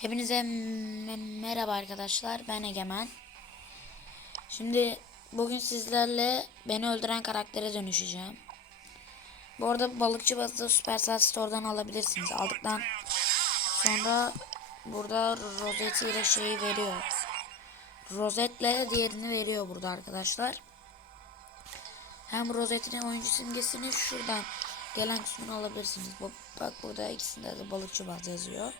Hepinize merhaba arkadaşlar. Ben Egemen. Şimdi bugün sizlerle beni öldüren karaktere dönüşeceğim. Bu arada balıkçı bazı Supercell Store'dan alabilirsiniz. Aldıktan sonra burada rozeti ile şeyi veriyor. Rozetle diğerini veriyor burada arkadaşlar. Hem rozetinin oyuncu simgesini şuradan gelen kısmını alabilirsiniz. Bak burada ikisinde de balıkçı bazı yazıyor.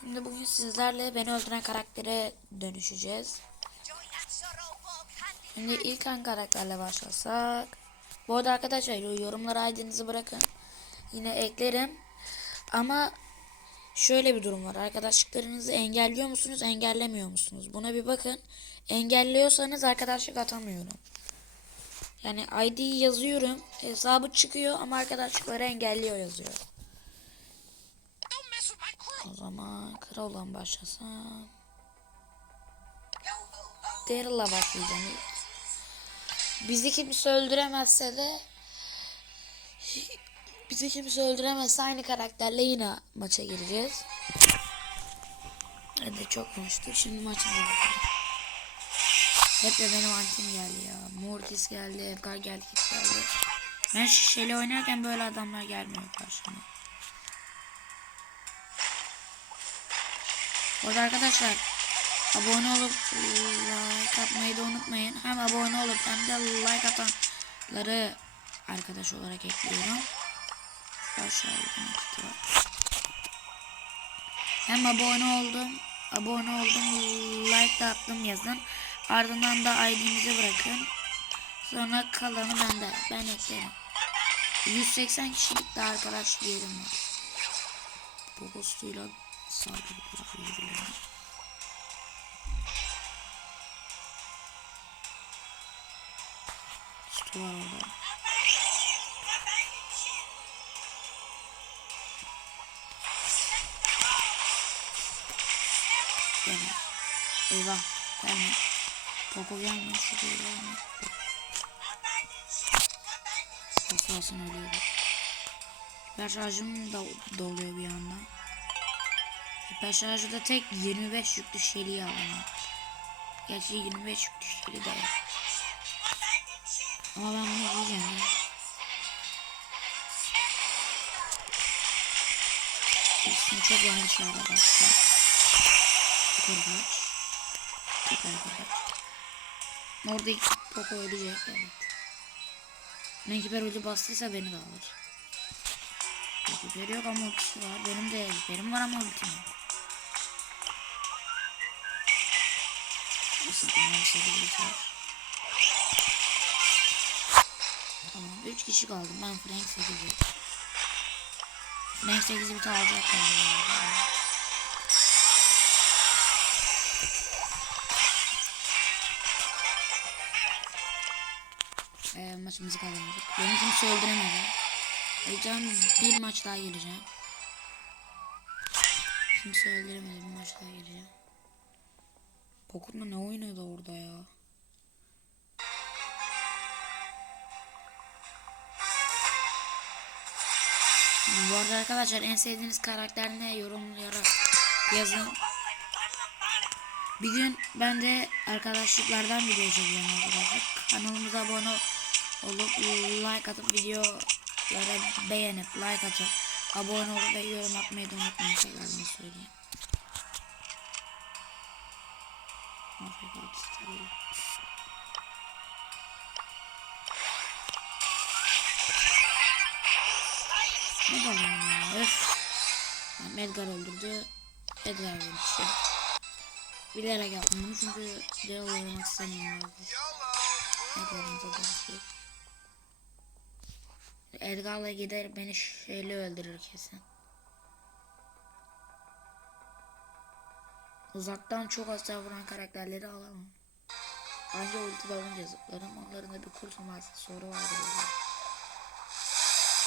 Şimdi bugün sizlerle beni öldüren karaktere dönüşeceğiz. Şimdi ilk hangi karakterle başlasak? Bu arada arkadaşlar yorumlara ID'nizi bırakın. Yine eklerim. Ama şöyle bir durum var. Arkadaşlıklarınızı engelliyor musunuz, engellemiyor musunuz? Buna bir bakın. Engelliyorsanız arkadaşlık atamıyorum. Yani ID'yi yazıyorum. Hesabı çıkıyor ama arkadaşlıkları engelliyor yazıyor. O zaman kraldan başlasam. Daryl'la başlayacağım. Bizi kimse öldüremezse de bizi kimse öldüremezse aynı karakterle yine maça gireceğiz. Hadi çok konuştuk. Şimdi maçımıza bakalım. Hep de benim antim geldi ya. Mortis geldi, Edgar geldi, geldi. Ben şişeli oynarken böyle adamlar gelmiyor karşıma. Bu arada arkadaşlar abone olup like atmayı da unutmayın. Hem abone olup hem de like atanları arkadaş olarak ekliyorum. Var. Hem abone oldum, abone oldum, like da attım yazın. Ardından da ID'nizi bırakın. Sonra kalanı bende. Ben eklerim. 180 kişilik de arkadaş diyelim var. Bogostuyla saldırıyoruz birbirlerine. Stu var orada. Gelme. Eyvah. Gelme. Poco gelme. Şuraya gelme. Poco alsın şarjım da doluyor bir yandan. Da tek 25 yüklü şeliği alamam. Gerçi 25 yüklü şeli de var. Ama ben bunu yiyeceğim ya. İsmi çok yanlış yerde bastı. Kaç. Yukarı kaç. Orada iki Poco ölecek evet. Hiper ulti bastıysa beni de alır. Hiper yok ama ultisi var. Benim de hiperim var ama ultim yok. Tamam 3 kişi kaldım. Ben Frank 8'i. Frank 8'i bir tane alacak. Ee, maçımızı kazandık. Beni kimse öldüremedi. Yüzden bir maç daha gireceğim. Kimse öldüremedi bir maç daha gireceğim. Pokur'la ne oynadı orada ya? Bu arada arkadaşlar en sevdiğiniz karakter ne yorumlayarak yazın. Bir gün ben de arkadaşlıklardan video çekeceğim arkadaşlar. Kanalımıza abone olup like atıp videolara beğenip like atıp abone olup ve yorum atmayı da unutmayın tekrardan söyleyeyim. Ne balon ya öf. Edgar öldürdü. Edgar öldürdü. Bilerek yaptım bunu çünkü Daryl oynamak istemiyorum. Edgar'ın da dönüşü. Edgar'la gider beni şeyle öldürür kesin. Uzaktan çok hasar vuran karakterleri alamam. Anca ulti dalınca zıplarım. Onların da bir kurtulmaz soru vardır orada.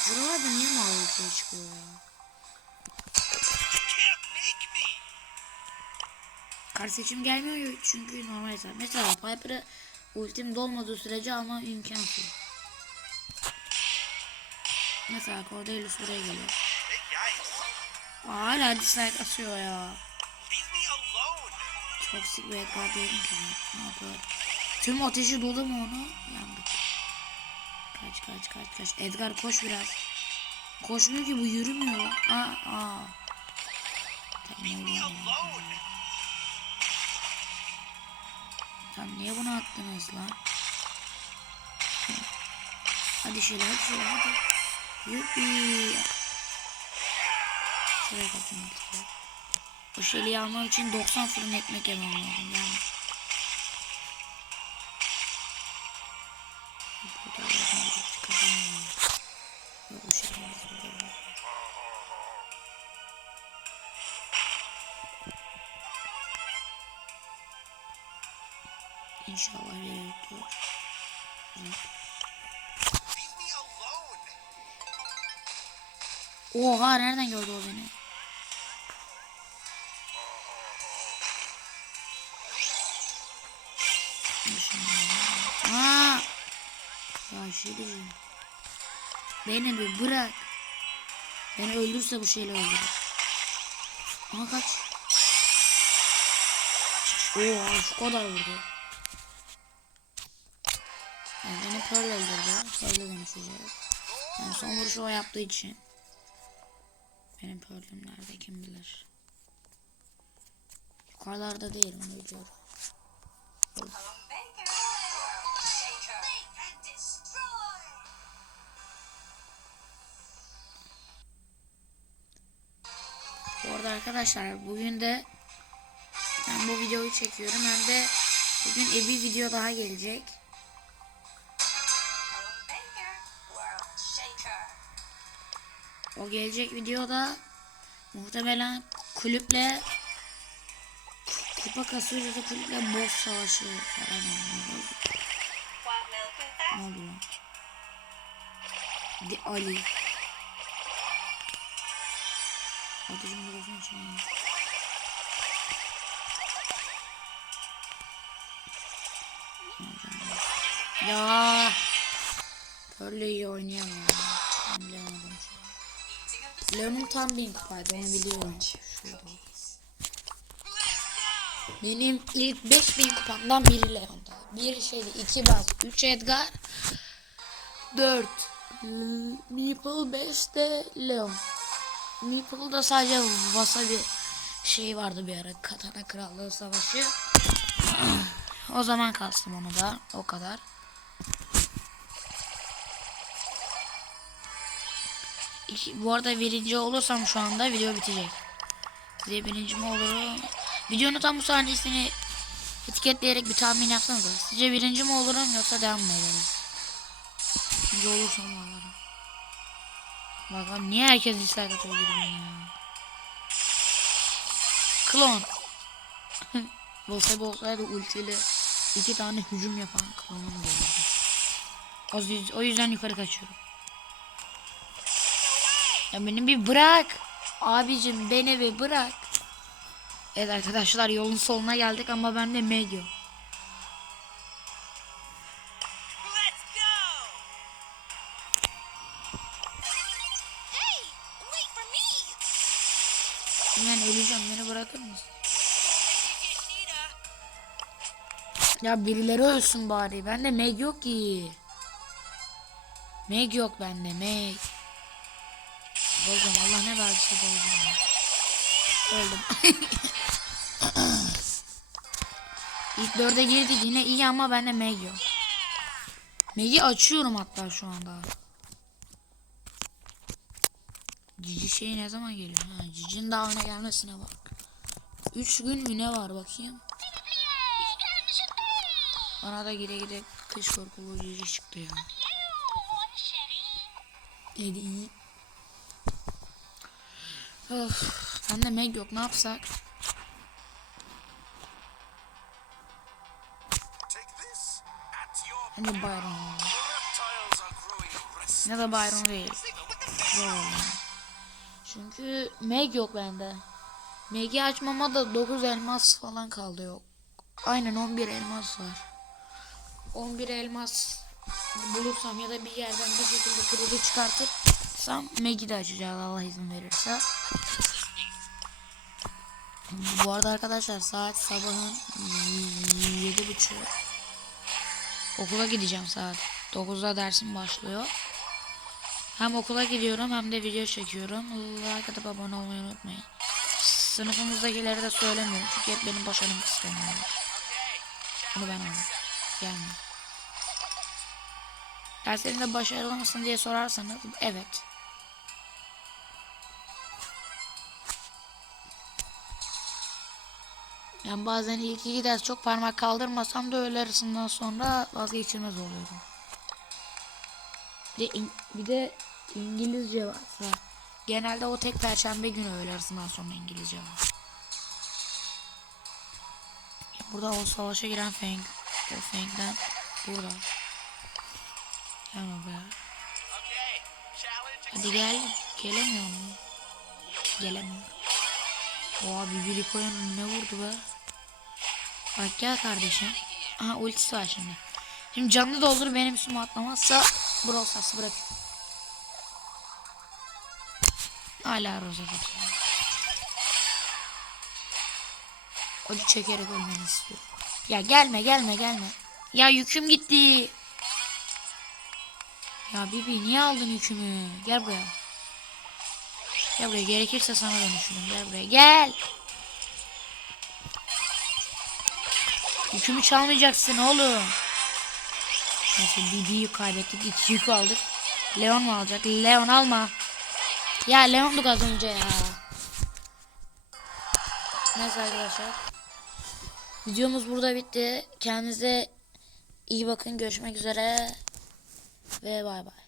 Şuralarda niye mavi ultiye çıkıyor ya? Can't make me. Kar seçim gelmiyor çünkü normal hesap. Mesela Piper'ı ultim dolmadığı sürece almam imkansız. Mesela Cordelius buraya geliyor. Yikes. Hala dislike atıyor ya. Toksik Edgar değilim ki. Ne yapıyor? Tüm ateşi dolu mu onu? Yandık. Kaç kaç kaç kaç. Edgar koş biraz. Koşmuyor ki bu yürümüyor. Aa aa. Alone. sen niye bunu attınız lan? Hadi şöyle hadi şöyle hadi. Yuppi. Şuraya kaçın O şeyi almam için 90 fırın ekmek yemem lazım. Yani. İnşallah alone. Oha nereden gördü o beni? Aa! Ya şey. Beni bir bırak. Beni öldürse bu şeyle öldürür. Aha kaç. Oha şu kadar vurdu. Yani beni Pearl öldürdü. Pearl'e dönüşeceğiz. Yani son vuruşu o yaptığı için. Benim Pearl'üm nerede kim bilir. Yukarılarda değil onu biliyorum. Bu arada arkadaşlar bugün de ben bu videoyu çekiyorum hem de bugün e, bir video daha gelecek. O gelecek videoda muhtemelen kulüple kupa kasıyoruz da kulüple boss savaşı falan. Ne lan? De Ali. Atıcım mikrofon çalıyor. Ya. Böyle iyi oynayamıyorum. Bilemedim şu an. Leon'un tam bin kupaydı onu biliyorum. Şurada. Benim ilk 5000 kupamdan biri Leon'da. Bir şeydi, iki bas, üç Edgar, dört Meeple, beş de Leon. Meeple'da sadece basa bir şey vardı bir ara. Katana Krallığı Savaşı. o zaman kastım onu da. O kadar. İki, bu arada birinci olursam şu anda video bitecek. Size birinci mi olurum? Videonun tam bu sahnesini etiketleyerek bir tahmin yapsanıza. Sizce birinci mi olurum yoksa devam mı ederiz? Birinci olursam alırım. Bakalım niye herkes dislike atıyor birbirine ya? Klon. Bolsa olsaydı ultiyle iki tane hücum yapan klonum gelirdi. O, yüz- o yüzden yukarı kaçıyorum. Ya beni bir bırak. Abicim beni bir bırak. Evet arkadaşlar yolun sonuna geldik ama bende meg yok. Ya birileri ölsün bari. Bende meg yok ki. Meg yok bende meg. Bozdum Allah ne verdiyse bozdum ya. Öldüm. İlk dörde girdik yine iyi ama bende meg yok. Meg'i açıyorum hatta şu anda. Cici şey ne zaman geliyor? Ha, Cici'nin daha öne gelmesine bak. 3 gün mü ne var bakayım. Bana da gire gire kış korkulu cici çıktı ya. Dedi iyi. Of, bende meg yok ne yapsak? Your Bence Byron. Ya da Byron değil. Çünkü meg yok bende. Meg'i açmama da 9 elmas falan kaldı yok. Aynen 11 elmas var. 11 elmas bulursam ya da bir yerden bir şekilde kredi çıkartırsam Meg'i de açacağız Allah izin verirse. Bu arada arkadaşlar saat sabahın yedi buçuk. Okula gideceğim saat 9'da dersim başlıyor. Hem okula gidiyorum hem de video çekiyorum. Like atıp abone olmayı unutmayın. Sınıfımızdakileri de söylemiyorum çünkü hep benim başarım kıskanıyorlar. Bunu ben aldım. Gelme. Derslerinde başarılı mısın diye sorarsanız evet. Yani bazen ilk iki ders çok parmak kaldırmasam da öğle arasından sonra vazgeçilmez oluyorum. Bir de, İng- bir de İngilizce varsa genelde o tek perşembe günü öğle arasından sonra İngilizce var. Burada o savaşa giren Feng. O Feng'den burada. Gelme be. Hadi gel. Gelemiyor mu? Gelemiyor. Oha bir biri koyan ne vurdu be? Bak gel kardeşim. Aha ultisi var şimdi. Şimdi canlı doldur benim üstüme atlamazsa Brawl Stars'ı bırak. Hala Rosa atıyor. Acı çekerek ölmeni istiyorum. Ya gelme gelme gelme. Ya yüküm gitti. Ya Bibi niye aldın yükümü? Gel buraya. Gel buraya gerekirse sana dönüşürüm. Gel buraya gel. Yükümü çalmayacaksın oğlum. Neyse Bibi'yi kaybettik. İki yük aldık. Leon mu alacak? Leon alma. Ya Leon'duk az önce ya. Neyse arkadaşlar. Videomuz burada bitti. Kendinize iyi bakın. Görüşmek üzere. Ve bay bay.